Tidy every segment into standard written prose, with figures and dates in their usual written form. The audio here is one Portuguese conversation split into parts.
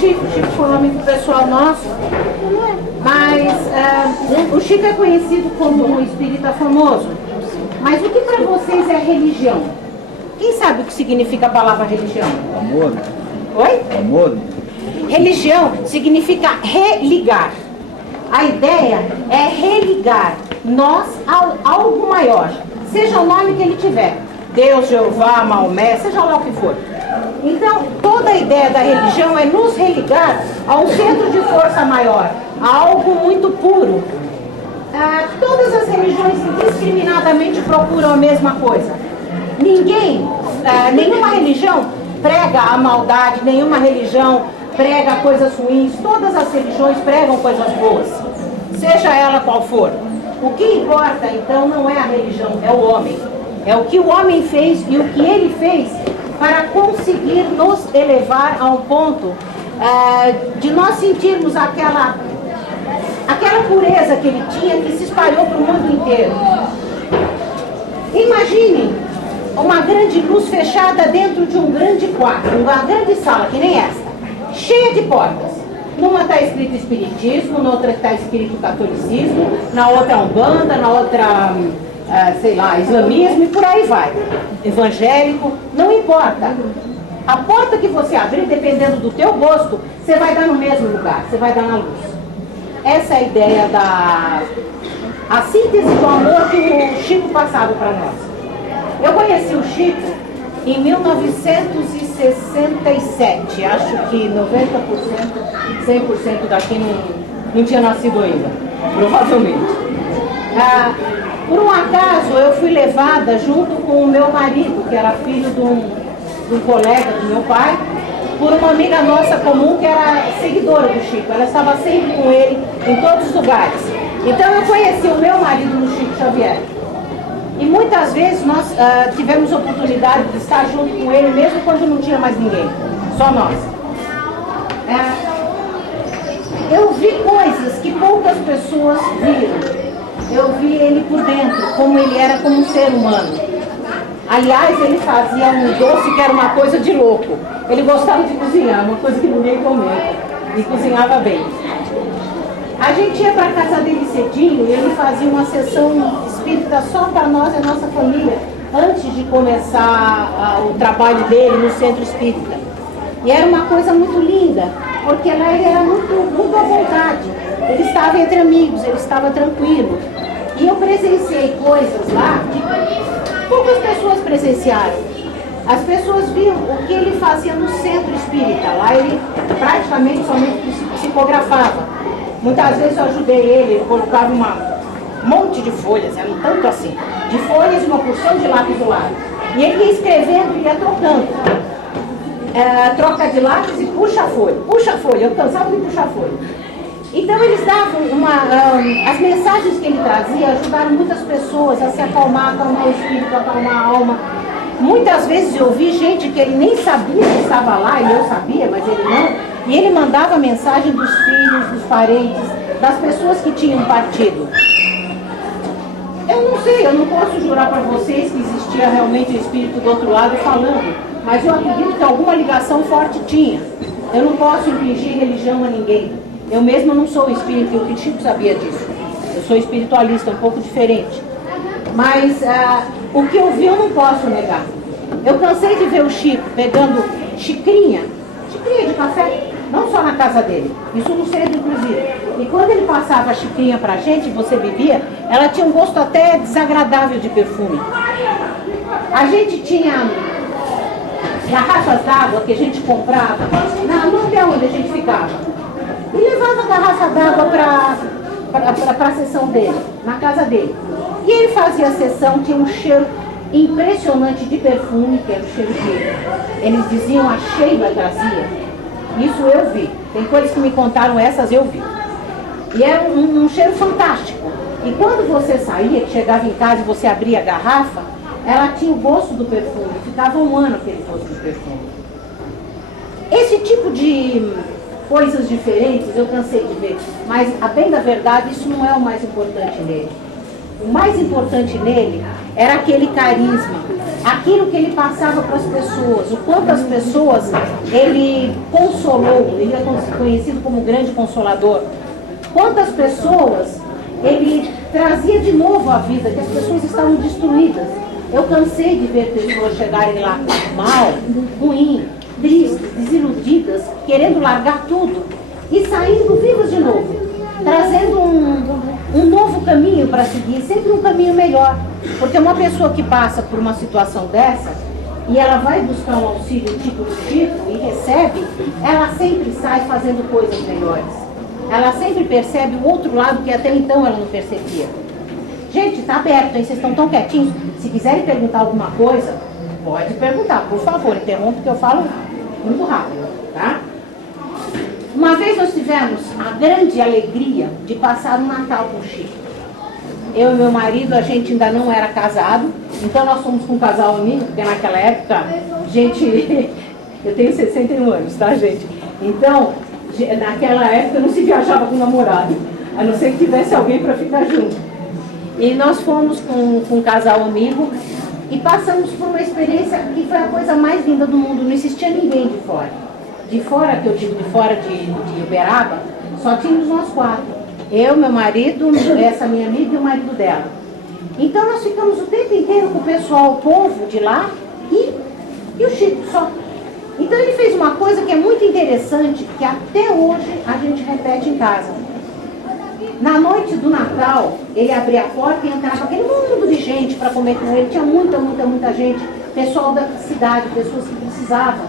Chico. O Chico foi um amigo pessoal nosso, mas o Chico é conhecido como um espírita famoso. Mas o que para vocês é religião? Quem sabe o que significa a palavra religião? Amor. Oi? Amor. Religião significa religar. A ideia é religar nós a algo maior, seja o nome que ele tiver. Deus, Jeová, Maomé, seja lá o que for. Então, toda a ideia da religião é nos religar a um centro de força maior, a algo muito puro. Todas as religiões indiscriminadamente procuram a mesma coisa. Nenhuma religião prega a maldade, nenhuma religião prega coisas ruins. Todas as religiões pregam coisas boas, seja ela qual for. O que importa, então, não é a religião, é o homem. É o que o homem fez e o que ele fez para conseguir nos elevar a um ponto de nós sentirmos aquela pureza que ele tinha, que se espalhou para o mundo inteiro. Imagine uma grande luz fechada dentro de um grande quarto, uma grande sala, que nem esta, cheia de portas. Numa está escrito Espiritismo, na outra está escrito Catolicismo, na outra Umbanda, na outra, sei lá, Islamismo, e por aí vai. Evangélico, não importa. A porta que você abrir, dependendo do teu gosto, você vai dar no mesmo lugar, você vai dar na luz. Essa é a ideia a síntese do amor que o Chico passava para nós. Eu conheci o Chico em 1967, acho que 90%, 100% daqui não tinha nascido ainda, provavelmente. Por um acaso, eu fui levada junto com o meu marido, que era filho de um colega do meu pai, por uma amiga nossa comum que era seguidora do Chico. Ela estava sempre com ele em todos os lugares. Então eu conheci o meu marido no Chico Xavier. E muitas vezes nós tivemos a oportunidade de estar junto com ele, mesmo quando não tinha mais ninguém, só nós. Eu vi coisas que poucas pessoas viram. Eu vi ele por dentro, como ele era como um ser humano. Aliás, ele fazia um doce que era uma coisa de louco. Ele gostava de cozinhar, uma coisa que ninguém comia. E cozinhava bem. A gente ia para a casa dele cedinho e ele fazia uma sessão espírita só para nós e a nossa família, antes de começar o trabalho dele no centro espírita. E era uma coisa muito linda, porque lá ele era muito à vontade. Ele estava entre amigos, ele estava tranquilo. E eu presenciei coisas lá que poucas pessoas presenciaram. As pessoas viam o que ele fazia no centro espírita. Lá ele praticamente somente psicografava. Muitas vezes eu ajudei ele colocava um monte de folhas, era um tanto assim, de folhas e uma porção de lápis do lado. E ele ia escrevendo e ia trocando. Troca de lápis e puxa a folha. Puxa a folha, eu cansava de puxar a folha. Então eles davam as mensagens que ele trazia ajudaram muitas pessoas a se acalmar o espírito, acalmar a alma. Muitas vezes eu vi gente que ele nem sabia que estava lá, e eu sabia, mas ele não. E ele mandava mensagem dos filhos, dos parentes, das pessoas que tinham partido. Eu não sei, eu não posso jurar para vocês que existia realmente o espírito do outro lado falando, mas eu acredito que alguma ligação forte tinha. Eu não posso infligir religião a ninguém. Eu mesma não sou espírita, e o Chico sabia disso. Eu sou espiritualista, um pouco diferente. Mas o que eu vi eu não posso negar. Eu cansei de ver o Chico pegando xicrinha de café, não só na casa dele, isso no centro inclusive. E quando ele passava a xicrinha pra gente, você bebia, ela tinha um gosto até desagradável de perfume. A gente tinha garrafas d'água que a gente comprava no hotel onde a gente ficava. E levava a garrafa d'água para a sessão dele, na casa dele. E ele fazia a sessão, tinha um cheiro impressionante de perfume, que era o cheiro que eles diziam a Sheila trazia. Isso eu vi. Tem coisas que me contaram, essas eu vi. E era um cheiro fantástico. E quando você saía, que chegava em casa e você abria a garrafa, ela tinha o gosto do perfume. Ficava um ano aquele gosto do perfume. Esse tipo de coisas diferentes eu cansei de ver. Mas, a bem da verdade, isso não é o mais importante nele. O mais importante nele era aquele carisma, aquilo que ele passava para as pessoas, o quanto as pessoas ele consolou, ele é conhecido como grande consolador. Quantas pessoas ele trazia de novo à vida, que as pessoas estavam destruídas. Eu cansei de ver pessoas chegarem lá mal, ruim, tristes, desiludidas, querendo largar tudo e saindo vivas de novo, trazendo um novo caminho para seguir, sempre um caminho melhor. Porque uma pessoa que passa por uma situação dessa e ela vai buscar um auxílio tipo do Chico e recebe, ela sempre sai fazendo coisas melhores. Ela sempre percebe o outro lado que até então ela não percebia. Gente, tá aberto, hein? Vocês estão tão quietinhos. Se quiserem perguntar alguma coisa, pode perguntar, por favor, interrompa, porque eu falo muito rápido, tá? Uma vez nós tivemos a grande alegria de passar um Natal com o Chico. Eu e meu marido, a gente ainda não era casado, então nós fomos com um casal amigo, porque naquela época, gente, eu tenho 61 anos, tá, gente? Então, naquela época não se viajava com namorado, a não ser que tivesse alguém para ficar junto. E nós fomos com um casal amigo e passamos por uma experiência que foi a coisa mais linda do mundo, não existia ninguém de fora. De fora, que eu digo de fora de Uberaba, só tínhamos nós quatro. Eu, meu marido, essa minha amiga e o marido dela. Então nós ficamos o tempo inteiro com o pessoal, o povo de lá e o Chico só. Então ele fez uma coisa que é muito interessante, que até hoje a gente repete em casa. Na noite do Natal, ele abria a porta e entrava aquele mundo de gente para comer com ele. Tinha muita gente, pessoal da cidade, pessoas que precisavam.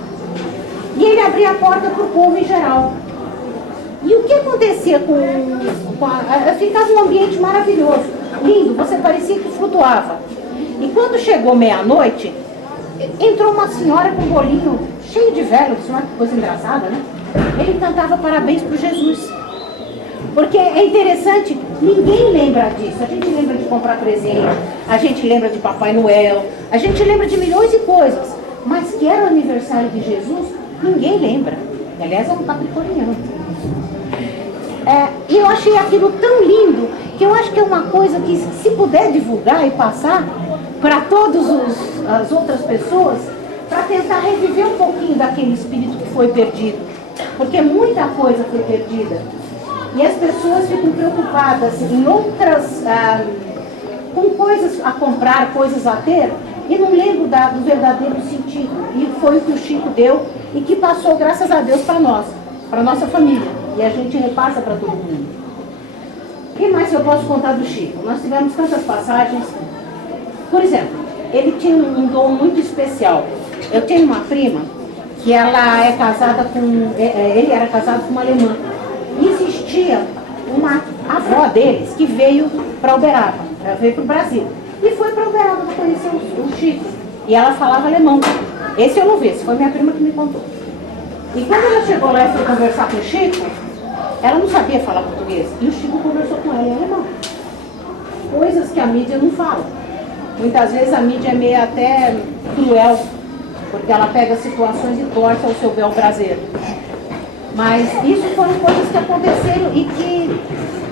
E ele abria a porta para o povo em geral. E o que acontecia ficava um ambiente maravilhoso, lindo, você parecia que flutuava. E quando chegou meia-noite, entrou uma senhora com um bolinho cheio de vela, isso é uma coisa engraçada, né? Ele cantava parabéns para Jesus. Porque é interessante, ninguém lembra disso. A gente lembra de comprar presente, a gente lembra de Papai Noel, a gente lembra de milhões de coisas. Mas que era o aniversário de Jesus, ninguém lembra. Aliás, é um capricorniano. E eu achei aquilo tão lindo, que eu acho que é uma coisa que, se puder divulgar e passar para todas as outras pessoas, para tentar reviver um pouquinho daquele espírito que foi perdido. Porque muita coisa foi perdida. E as pessoas ficam preocupadas em outras, com coisas a comprar, coisas a ter, e não lembram do verdadeiro sentido. E foi o que o Chico deu e que passou, graças a Deus, para nós, para nossa família. E a gente repassa para todo mundo. O que mais eu posso contar do Chico? Nós tivemos tantas passagens. Por exemplo, ele tinha um dom muito especial. Eu tenho uma prima que ela é casada com... ele era casado com uma alemã. E existia uma avó deles que veio para Uberaba, veio para o Brasil. E foi para Uberaba para conhecer o Chico. E ela falava alemão. Esse eu não vi, esse foi minha prima que me contou. E quando ela chegou lá e foi conversar com o Chico, ela não sabia falar português. E o Chico conversou com ela em alemão. Coisas que a mídia não fala. Muitas vezes a mídia é meio até cruel, porque ela pega situações e torce ao seu bel prazer. Mas isso foram coisas que aconteceram e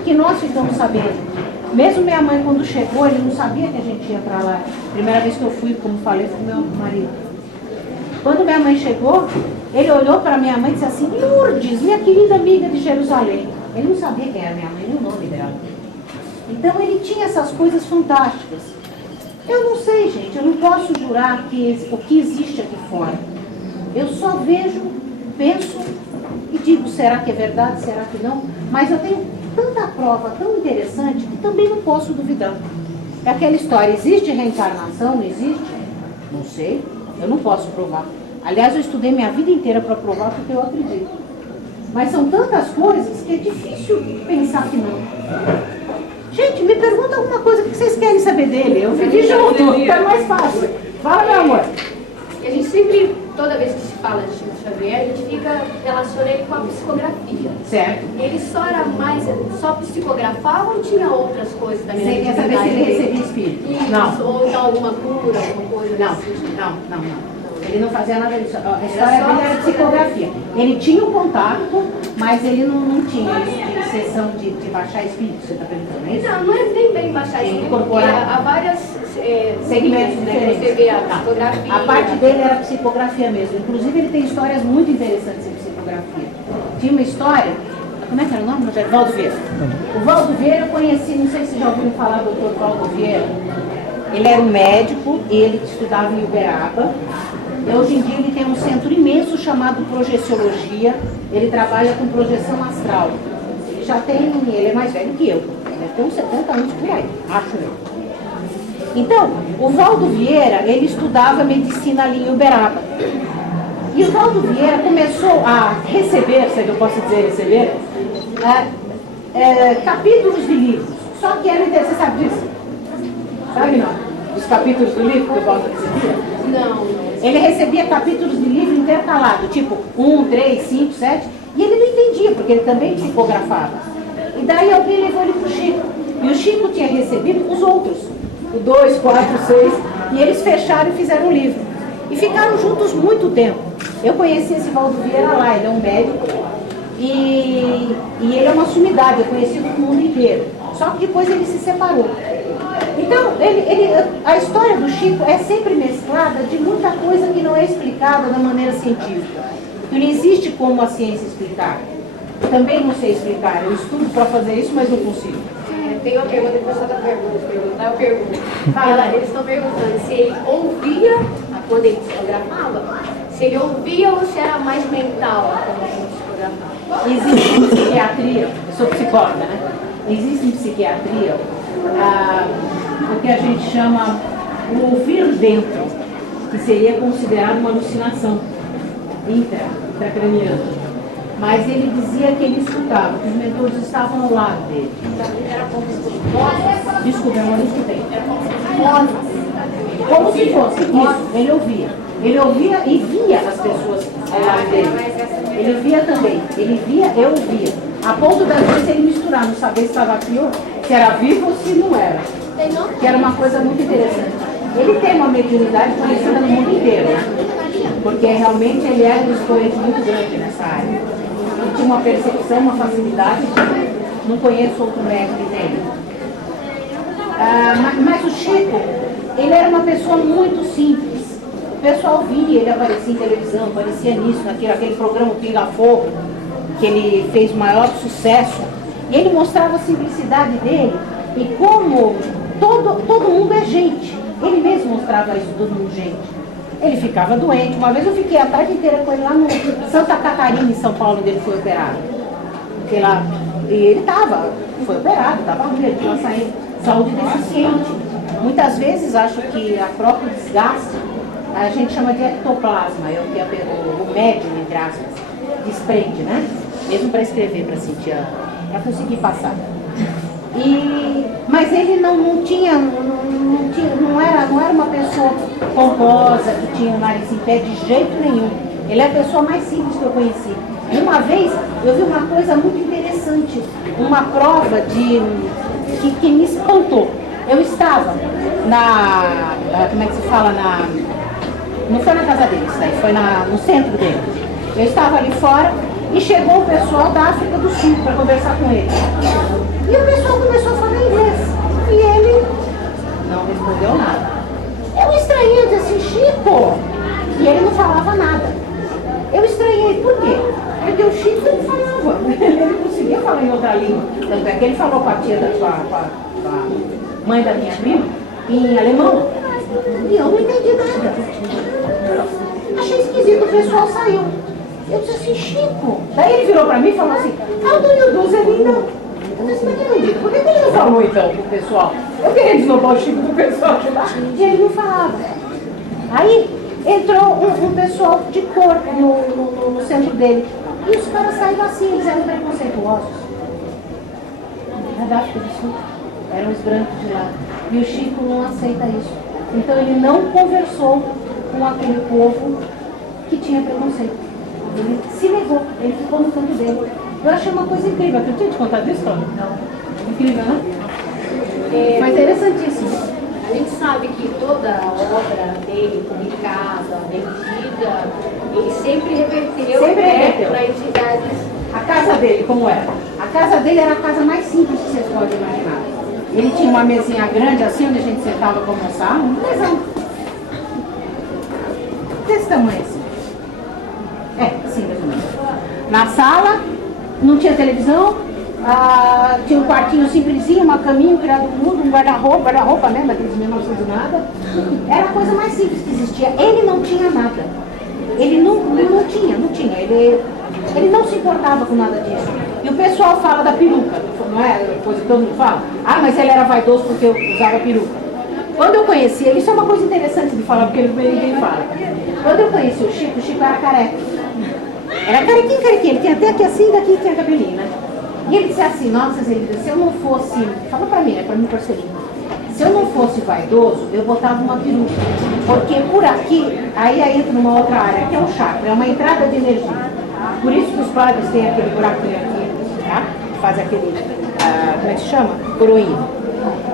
que nós ficamos sabendo. Mesmo minha mãe, quando chegou, ele não sabia que a gente ia para lá. Primeira vez que eu fui, como falei, foi meu marido. Quando minha mãe chegou, ele olhou para minha mãe e disse assim: Lourdes, minha querida amiga de Jerusalém. Ele não sabia quem era minha mãe, nem o nome dela. Então ele tinha essas coisas fantásticas. Eu não sei, gente, eu não posso jurar o que existe aqui fora. Eu só vejo, penso e digo, será que é verdade, será que não? Mas eu tenho tanta prova tão interessante que também não posso duvidar. É aquela história, existe reencarnação, não existe? Não sei, eu não posso provar. Aliás, eu estudei minha vida inteira para provar porque eu acredito. Mas são tantas coisas que é difícil pensar que não. Gente, me pergunta alguma coisa que vocês querem saber dele. Eu fiquei junto, fica mais fácil. Fala, meu amor. E a gente sempre, toda vez que se fala de Chico Xavier, a gente relaciona ele com a psicografia. Certo. Ele só psicografava ou tinha outras coisas também? Você quer saber se ele recebia espírito? Isso, Não. ou então alguma cura, alguma coisa Não, assim? não. Ele não fazia nada disso. A história dele era psicografia. Ele tinha o contato, mas ele não tinha isso de obsessão de baixar espírito, você está perguntando, é isso? Não, não é nem bem baixar espírito, incorporar há vários segmentos né? diferentes. Você vê a psicografia. A parte dele era psicografia mesmo. Inclusive, ele tem histórias muito interessantes em psicografia. Tinha uma história, como é que era o nome? Valdo Vieira. O Valdo Vieira eu conheci, não sei se já ouviram falar do Dr. Valdo Vieira. Ele era um médico, ele estudava em Uberaba. E hoje em dia ele tem um centro imenso chamado Projeciologia. Ele trabalha com projeção astral. Ele já tem, ele é mais velho que eu. Ele tem uns 70 anos por aí, acho eu. Então, o Valdo Vieira, ele estudava medicina ali em Uberaba. E o Valdo Vieira começou a receber, se eu posso dizer receber, capítulos de livros. Só que era interessante, você sabe disso? Sabe não? Os capítulos do livro que o Valdo recebia? Não. Ele recebia capítulos de livro intercalado, tipo 1, 3, 5, 7, e ele não entendia, porque ele também psicografava. E daí alguém levou ele para o Chico. E o Chico tinha recebido os outros, o 2, 4, 6, e eles fecharam e fizeram o livro. E ficaram juntos muito tempo. Eu conheci esse Valdo Vieira lá, ele é um médico, e ele é uma sumidade, é conhecido no mundo inteiro. Só que depois ele se separou. Então, a história do Chico é sempre mesclada de muita coisa que não é explicada da maneira científica. Não existe como a ciência explicar. Também não sei explicar. Eu estudo para fazer isso, mas não consigo. Tem uma pergunta, depois eu pergunto. Fala. Eles estão perguntando se ele ouvia, quando ele psicografava, se ele ouvia ou se era mais mental quando ele psicografava. Existe em psiquiatria, eu sou psicóloga, né? Existe em psiquiatria o que a gente chama o ouvir dentro, que seria considerado uma alucinação intracraniana. Mas ele dizia que ele escutava, que os mentores estavam ao lado dele. Desculpa, eu não escutei. Como se fosse isso, ele ouvia. Ele ouvia e via as pessoas ao lado dele. Ele via também. Ele via e ouvia. A ponto das vezes ele misturar, não saber se estava aqui ou se era vivo ou se não era. Que era uma coisa muito interessante. Ele tem uma mediunidade conhecida no mundo inteiro, né? Porque realmente ele era um expoente muito grande nessa área. Ele tinha uma percepção, uma facilidade que não conheço outro mestre dele. Mas o Chico, ele era uma pessoa muito simples. O pessoal via, ele aparecia em televisão, aparecia nisso, naquele programa Pinga Fogo, que ele fez o maior sucesso. E ele mostrava a simplicidade dele e como todo mundo é gente. Ele mesmo mostrava isso, todo mundo gente. Ele ficava doente. Uma vez eu fiquei a tarde inteira com ele lá no Santa Catarina, em São Paulo, onde ele foi operado. Porque lá, e ele foi operado, estava ruim, ele tinha saúde deficiente. Muitas vezes acho que a própria desgaste, a gente chama de ectoplasma, é o que o médium, entre aspas, desprende, né? Mesmo para escrever, para sentir, para conseguir passar. Mas ele não era uma pessoa pomposa, que tinha o nariz em pé de jeito nenhum. Ele é a pessoa mais simples que eu conheci. E uma vez eu vi uma coisa muito interessante, uma prova que me espantou. Eu estava como é que se fala, não foi na casa dele, isso aí, foi no centro dele. Eu estava ali fora e chegou o pessoal da África do Sul para conversar com ele. E o pessoal começou a falar inglês. E ele não respondeu nada. Eu estranhei, eu disse assim, Chico! E ele não falava nada. Eu estranhei, por quê? Porque o Chico não falava. Ele não conseguia falar em outra língua. Tanto é que ele falou com a tia com a mãe da minha prima em alemão. E eu não entendi nada. Achei esquisito, o pessoal saiu. Eu disse assim, Chico. Daí ele virou pra mim e falou assim, how do you do, Zelinda? Eu disse, mas que não digo, por que ele não falou então pro pessoal? Eu queria deslocar o Chico pro pessoal ajudar. E ele não falava. Aí entrou um pessoal de cor no centro dele. E os caras saíram assim, eles eram preconceituosos. Era da África do Sul. Eram os brancos de lá. E o Chico não aceita isso. Então ele não conversou com aquele povo que tinha preconceito. Ele se negou, ele ficou no canto dele. Eu achei uma coisa incrível. Eu tinha te contado isso, Tony? Não. Incrível, né? Mas interessantíssimo. A gente sabe que toda a obra dele, publicada, vendida, ele sempre reverteu para entidades. A casa dele, como era? A casa dele era a casa mais simples que vocês podem imaginar. Ele tinha uma mesinha grande assim, onde a gente sentava para almoçar, um mesão. Desse tamanho assim. Assim, mais ou menos. Na sala, não tinha televisão, tinha um quartinho simplesinho, uma caminha, um criado mudo, um guarda-roupa mesmo, aqueles 1900 e nada. Era a coisa mais simples que existia. Ele não tinha nada. Ele não tinha. Ele não se importava com nada disso. E o pessoal fala da peruca, não é? Coisa que todo mundo fala. Ah, mas ele era vaidoso porque eu usava peruca. Quando eu conheci ele, isso é uma coisa interessante de falar, porque ninguém fala. Quando eu conheci o Chico era careca. Era carequinho. Ele tinha até aqui assim, daqui tinha cabelinho, né? E ele disse assim, nossa, se eu não fosse, fala pra mim, né, pra mim parceirinho, se eu não fosse vaidoso, eu botava uma peruca. Porque por aqui, aí entra numa outra área, que é um chakra, é uma entrada de energia. Por isso que os padres têm aquele buraquinho aqui, tá? Faz aquele, como é que se chama? Coroinha.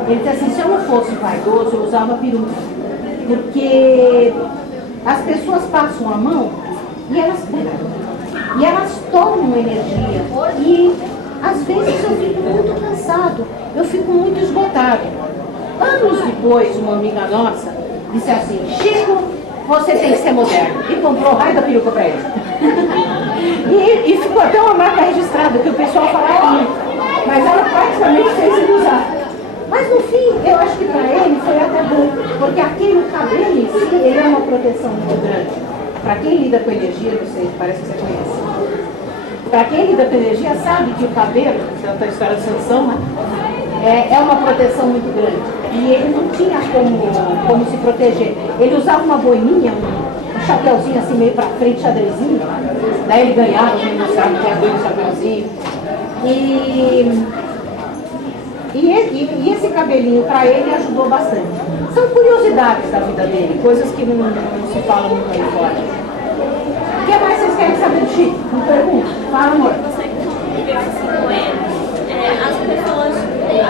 Ele disse assim, se eu não fosse vaidoso, eu usava peruca. Porque as pessoas passam a mão e elas tomam energia. E às vezes eu fico muito cansado, eu fico muito esgotado. Anos depois, uma amiga nossa disse assim, Chico, você tem que ser moderno. E comprou o raio da peruca para ele. e ficou até uma marca registrada, que o pessoal falava, mas ela praticamente fez ele usar. Mas no fim, eu acho que para ele foi até bom, porque aquele cabelo em si, ele é uma proteção muito grande. Para quem lida com energia, não sei, parece que você conhece. Para quem lida com energia, sabe que o cabelo, tanta história de Sansão, né? É uma proteção muito grande. E ele não tinha como se proteger. Ele usava uma boininha, um chapéuzinho assim meio para frente, xadrezinho. Daí ele ganhava, ele mostrava que tinha dois chapéuzinhos. E esse cabelinho para ele ajudou bastante. São curiosidades da vida dele, coisas que não se falam muito aí fora. O que mais vocês querem saber do Chico? Me pergunta. Fala, amor. Você conviveu assim com ele, as pessoas se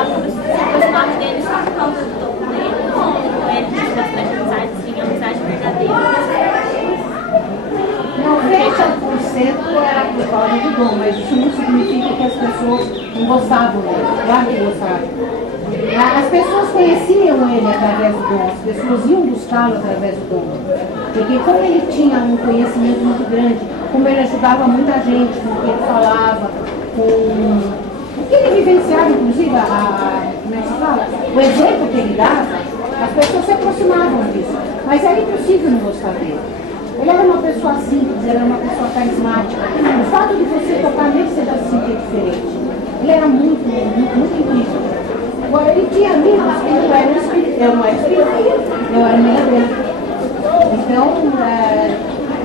aproximavam dele só por causa do dom dele, ou com ele tinha bastante amizade, sim, amizade verdadeira. 90% era por causa do dom, mas isso não significa que as pessoas não gostavam dele. Claro que gostavam. As pessoas conheciam ele através do dom, as pessoas iam buscá-lo através do dom. Porque como ele tinha um conhecimento muito grande, como ele ajudava muita gente com o que ele falava, com o que ele vivenciava, inclusive, como é que se fala? O exemplo que ele dava, as pessoas se aproximavam disso. Mas era impossível não gostar dele. Ele era uma pessoa simples, ele era uma pessoa carismática. O fato de você tocar nele, você já se sentia diferente. Ele era muito incrível. Agora, ele tinha a minha, mas eu era um espírito, eu não era espírito, eu era amiga dele. Então,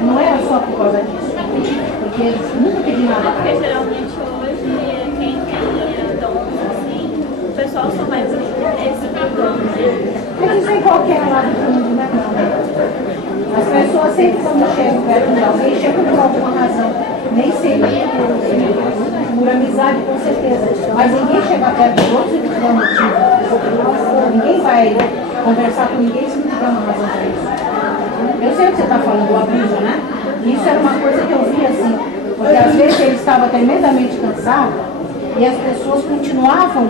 não era só por causa disso, porque eles nunca pedi nada para Porque ele. geralmente hoje, quem tem dons assim, o pessoal só vai por esse dom, né? Mas isso é igual que era lá do mundo, né? As pessoas sempre quando chegam perto de alguém, chegam por alguma razão. Nem sempre por amizade, com certeza. Mas ninguém chega perto dos outros e não tiver motivo. Ninguém vai conversar com ninguém se não tiver uma razão para isso. Eu sei o que você está falando do abuso, né? Isso era uma coisa que eu via assim. Porque às vezes ele estava tremendamente cansado e as pessoas continuavam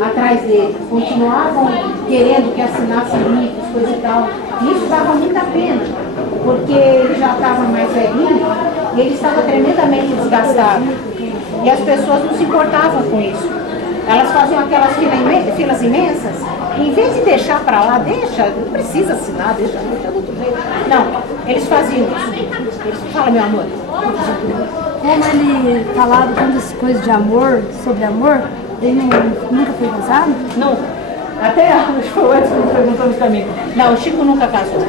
atrás dele, continuavam querendo que assinasse livros, coisa e tal. E isso dava muita pena, porque ele já estava mais velhinho e ele estava tremendamente desgastado. E as pessoas não se importavam com isso. Elas faziam aquelas filas imensas, e em vez de deixar para lá, não precisa assinar, deixa do outro jeito. Não, eles faziam isso. Fala, meu amor. Como ele falava tantas coisas de amor, sobre amor, ele nunca foi casado? Não. Até acho que foi o Edson que me perguntou no caminho. Não, o Chico nunca casou.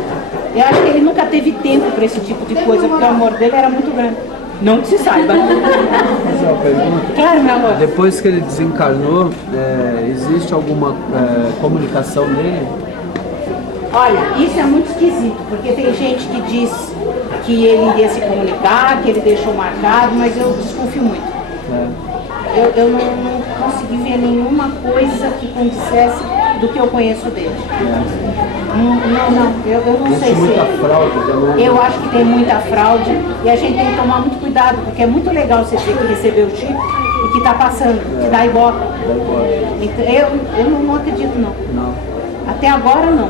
Eu acho que ele nunca teve tempo para esse tipo de coisa, porque o amor dele era muito grande. Não que se saiba. Fazer uma pergunta. Claro, meu amor. Depois que ele desencarnou, existe alguma comunicação dele? Olha, isso é muito esquisito, porque tem gente que diz que ele iria se comunicar, que ele deixou marcado, mas eu desconfio muito. Eu não consegui ver nenhuma coisa que condissesse do que eu conheço dele. Não, eu não sei Existe muita se... fraude também. Eu acho que tem muita fraude e a gente tem que tomar muito cuidado, porque é muito legal você ter que receber o Chico, que está passando, que dá ibope. Então, eu não acredito, não. Não. Até agora, não.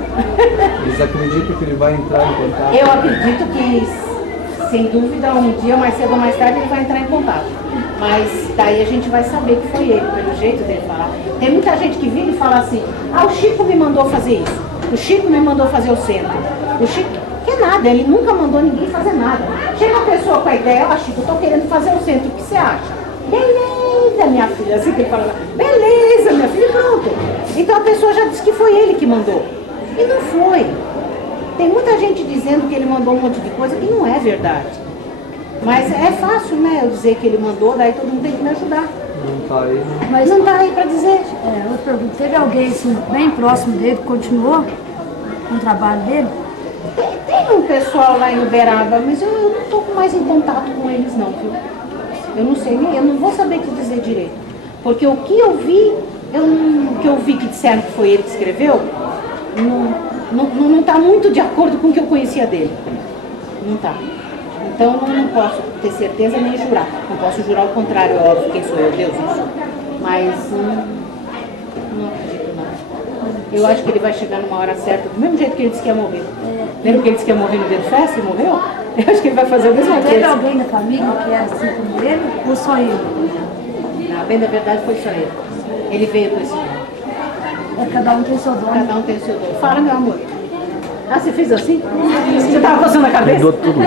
Eles acreditam que ele vai entrar em contato? Eu acredito que, sem dúvida, um dia, mais cedo ou mais tarde, ele vai entrar em contato. Mas daí a gente vai saber que foi ele, pelo jeito dele falar. Tem muita gente que vira e fala assim, o Chico me mandou fazer isso, o Chico me mandou fazer o centro. O Chico, que nada, ele nunca mandou ninguém fazer nada. Chega a pessoa com a ideia, Chico, eu tô querendo fazer o centro, o que você acha? Beleza, minha filha, assim que ele fala, beleza, minha filha, e pronto. Então a pessoa já disse que foi ele que mandou. E não foi. Tem muita gente dizendo que ele mandou um monte de coisa que não é verdade. Mas é fácil, né, eu dizer que ele mandou, daí todo mundo tem que me ajudar. Não tá aí. Mas não tá aí pra dizer. Eu pergunto, teve alguém assim, bem próximo dele que continuou com o trabalho dele? Tem um pessoal lá em Uberaba, mas eu não tô mais em contato com eles não, viu? Eu não sei, eu não vou saber te dizer direito. Porque o que eu vi, o que eu vi que disseram que foi ele que escreveu, não tá muito de acordo com o que eu conhecia dele. Não tá. Então não posso ter certeza nem jurar. Não posso jurar o contrário, é óbvio, quem sou eu, Deus isso. Mas não acredito não. Eu acho que ele vai chegar numa hora certa, do mesmo jeito que ele disse que ia morrer. Lembra que ele disse que ia morrer no dia do festa e morreu? Eu acho que ele vai fazer a mesma coisa. Teve alguém da família que era assim como ele ou só ele? Na bem da verdade foi só ele. Ele veio com esse nome. Cada um tem seu dono. Cada um tem o seu dono. Fala, meu amor. Você fez assim? Você estava coçando a cabeça? Mudou tudo.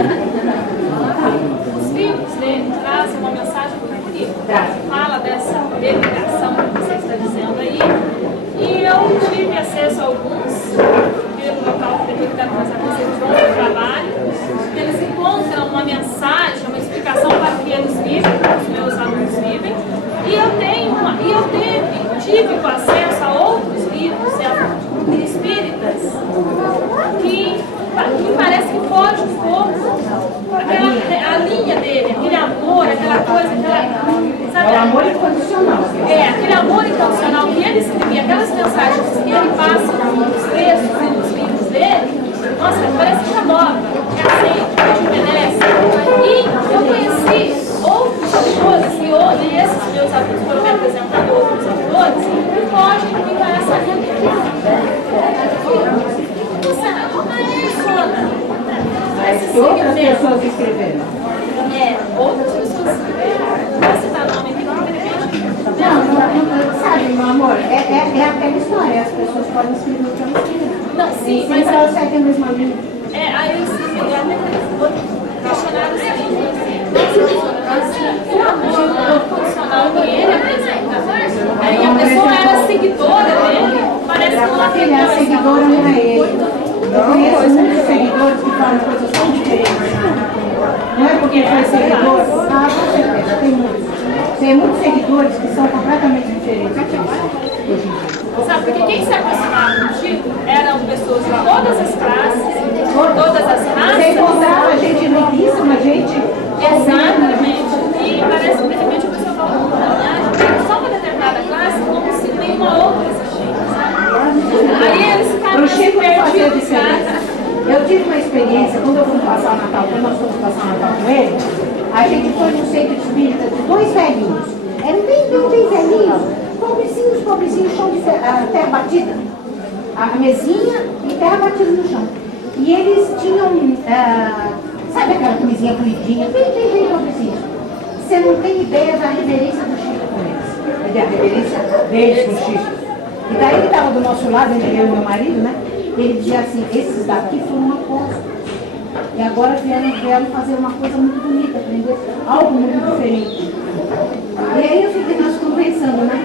Os livros dele trazem uma mensagem muito bonita. Fala dessa dedicação que você está dizendo aí. E eu tive acesso a alguns, pelo local que eu quero fazer a concepção do trabalho. Eles encontram uma mensagem, uma explicação para o que eles vivem, para os meus alunos vivem. E eu tive acesso a outros livros espíritas que parece que foge um pouco a linha dele, aquele amor, aquela coisa, sabe? É o amor incondicional. Aquele amor incondicional que ele escrevia, aquelas mensagens que ele passa nos textos e nos livros dele, nossa, parece que renova, que aceita, que rejuvenesce. E eu conheci outros autores, e esses meus alunos foram me apresentando outros autores, que fogem muito a essa linha. Mas outras pessoas escreveram. Outras pessoas escreveram. Vou citar nome aqui, porque de repente. Não, sabe, meu amor, é aquela história, as pessoas podem escrever o que elas querem. Não, sim, mas. Sempre elas seguem a mesma linha. Aí eles questionaram o seguinte, o amor incondicional que ele apresenta, e a pessoa era seguidora dele, parece que ela Filha, a seguidora não é ele. Eu conheço muitos seguidores que falam coisas tão diferentes. Não é porque foi seguidor? Com certeza, tem muitos. Tem muitos seguidores que são completamente diferentes hoje em dia. Sabe, porque quem se aproximava do Chico eram pessoas de todas as classes, todas as raças. Você encontrava gente riquíssima, gente. Exatamente. E parece que de repente a pessoa fala só uma determinada classe, como se nenhuma outra existisse, sabe? Aí eles Para o Chico não fazia perdidos, diferença. Eu tive uma experiência, quando eu fui passar o Natal, quando nós fomos passar o Natal com ele, a gente foi no centro espírita de dois velhinhos. Eram bem velhinhos, pobrecinhos, chão de terra batida. A mesinha e terra batida no chão. E eles tinham, sabe aquela camisinha polidinha, bem pobrecinhos. Você não tem ideia da reverência do Chico com eles. E da reverência deles com o Chico. E daí ele estava do nosso lado, entre eu e meu marido, né? E ele dizia assim, esses daqui foram apóstolos. E agora vieram fazer uma coisa muito bonita, aprender algo muito diferente. E aí eu fiquei nós conversando, né?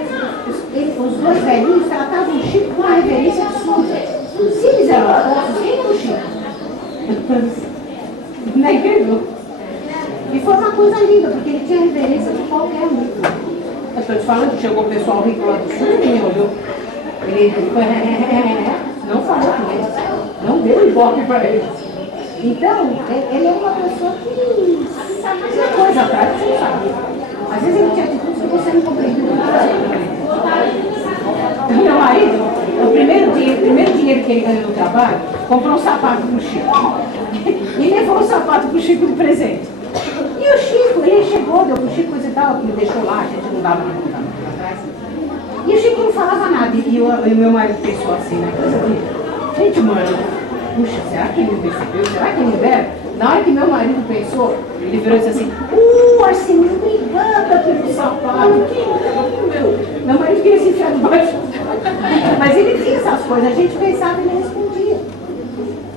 Os dois velhinhos tratavam o Chico com uma reverência absurda. Se eles eram apóstolos, quem era o Chico? Não é incrível? E foi uma coisa linda, porque ele tinha reverência de qualquer um. Eu estou te falando que chegou o pessoal rico lá do sul e me olhou. Ele não falou com eles, não deu ibope para eles. Então, ele é uma pessoa que sabe fazer coisa atrás que você não sabia. Às vezes ele tinha atitudes que você não compreendeu. Meu marido, o primeiro dinheiro que ele ganhou no trabalho, comprou um sapato para o Chico. E levou o sapato para o Chico de presente. E E o Chico, ele chegou, deu pro Chico coisa e tal, que me deixou lá, a gente não dava pra voltar pra trás. E o Chico não falava nada. E o meu marido pensou assim, né? Gente, mano, puxa, será que ele não percebeu? Será que ele não deve? Na hora que meu marido pensou, ele virou e disse assim, Arsenio, obrigada pelo sapato, que lindo! Meu marido queria se enfiar debaixo. Mas ele tinha essas coisas, a gente pensava e ele respondia.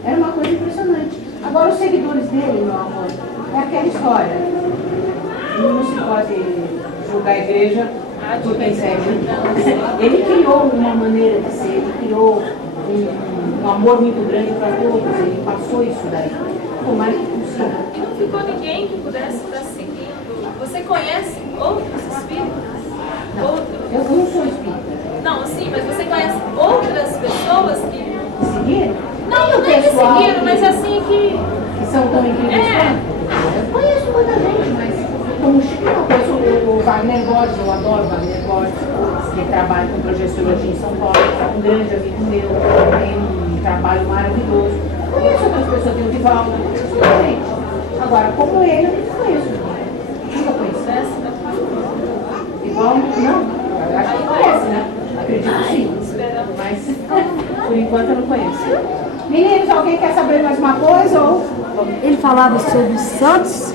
Era uma coisa impressionante. Agora os seguidores dele, meu amor, é aquela história. Não se pode julgar a igreja por quem segue. Ele criou uma maneira de ser, ele criou um amor muito grande para todos, ele passou isso daí. O mais possível. Não ficou ninguém que pudesse estar seguindo. Você conhece outros espíritos? Eu não sou espírita. Não, sim, mas você conhece outras pessoas que... Seguiram? Não é que seguiram, mas assim que... Que são tão incríveis. Eu conheço muita gente, mas como o Chico, eu conheço o Wagner Borges, eu adoro o Wagner Borges, que trabalha com projeciologia em São Paulo, é um grande amigo meu, tem um trabalho maravilhoso. Conheço outras pessoas, tem o Divaldo, gente. Agora, como ele, eu não conheço. Nunca conheço. Divaldo, não. Eu acho que conhece, né? Acredito sim. Mas, por enquanto, eu não conheço. Meninos, alguém quer saber mais uma coisa? Ou... Ele falava sobre os santos,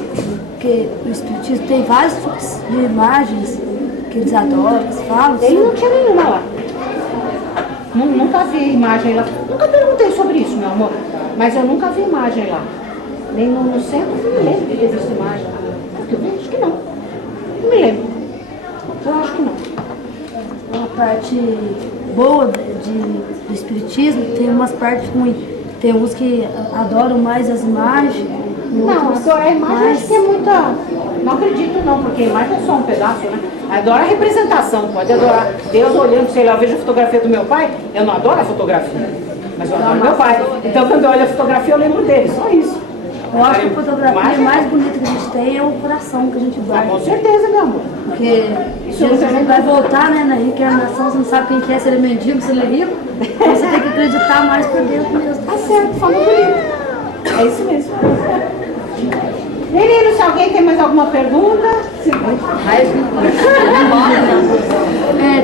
que o Espiritismo tem vários tipos de imagens que eles adoram, que eles falam. Ele não tinha nenhuma lá. Nunca vi imagem lá. Nunca perguntei sobre isso, meu amor. Mas eu nunca vi imagem lá. Nem no centro, não me lembro de ter visto imagem lá. Acho que não. Não me lembro. Eu acho que não. Uma parte boa do Espiritismo, tem umas partes ruins. Tem uns que adoram mais as imagens. Não, adorar a imagem acho que é muita... Não acredito não, porque a imagem é só um pedaço, né? Adora a representação, pode adorar Deus olhando, sei lá, eu vejo a fotografia do meu pai, eu não adoro a fotografia, mas eu adoro meu pai. Então quando eu olho a fotografia eu lembro dele, só isso. Eu acho que a fotografia mais bonita que a gente tem é o coração que a gente guarda. Com certeza, meu amor. Porque Jesus vai voltar, né, na reencarnação, você não sabe quem que é, se ele é mendigo, se ele é rico. Então você tem que acreditar mais por Deus mesmo. Tá certo, falou bonito. É isso mesmo. Meninos, se alguém tem mais alguma pergunta?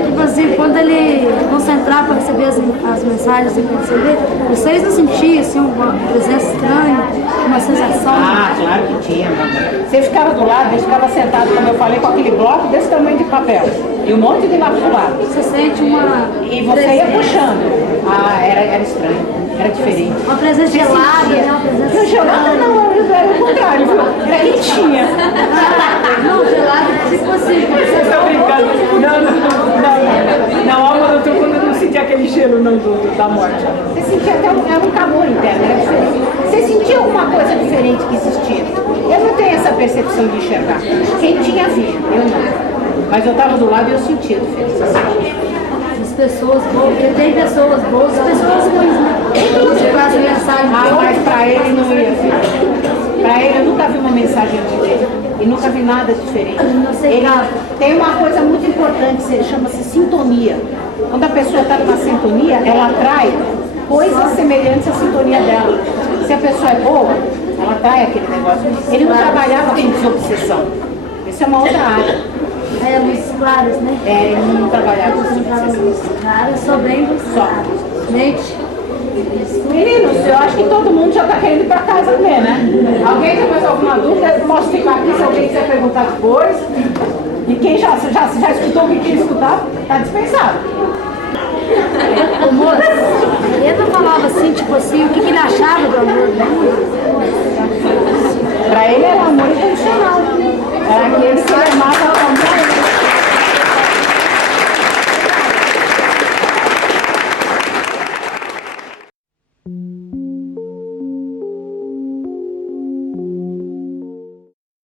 Tipo assim, quando ele concentrar para receber as mensagens e receber, vocês não sentiam assim, uma presença estranha, uma sensação? Ah, claro que tinha, meu amor. Você ficava do lado, ele ficava sentado, como eu falei, com aquele bloco desse tamanho de papel. E um monte de lápis do lado. Você sente uma... E você ia puxando. Ah, era estranho. Era diferente. Uma presença gelada, né? Uma presença gelada não, era o contrário, viu? Era quentinha. Não, gelada, tipo assim. Você está brincando? Não, alma do outro quando eu não sentia aquele cheiro não, da morte. Você sentia até um calor interno, era diferente. Você sentia alguma coisa diferente que existia. Eu não tenho essa percepção de enxergar. Quem tinha via, eu não. Mas eu estava do lado e eu sentia diferença. Pessoas boas, porque tem pessoas boas e pessoas ruins, né? Você faz mensagem. Mas pra ele não ia, filho. Pra ele eu nunca vi uma mensagem diferente. E nunca vi nada diferente. Ele tem uma coisa muito importante, chama-se sintonia. Quando a pessoa está numa sintonia, ela atrai coisas semelhantes à sintonia dela. Se a pessoa é boa, ela atrai aquele negócio. Ele não trabalhava com desobsessão. Isso é uma outra área. É, luzes claras, né? É, ele não trabalhava com luzes claras, só bem luzes claras. Gente. Meninos, eu acho que todo mundo já está querendo ir para casa ver, né? Alguém tem mais alguma dúvida? Eu posso ficar aqui se alguém quiser perguntar depois. E quem já escutou o que queria escutar, está dispensado. O moço, ele falava assim, tipo assim, o que ele achava do amor do mundo? Para ele era amor incondicional. Era aquele que ele amava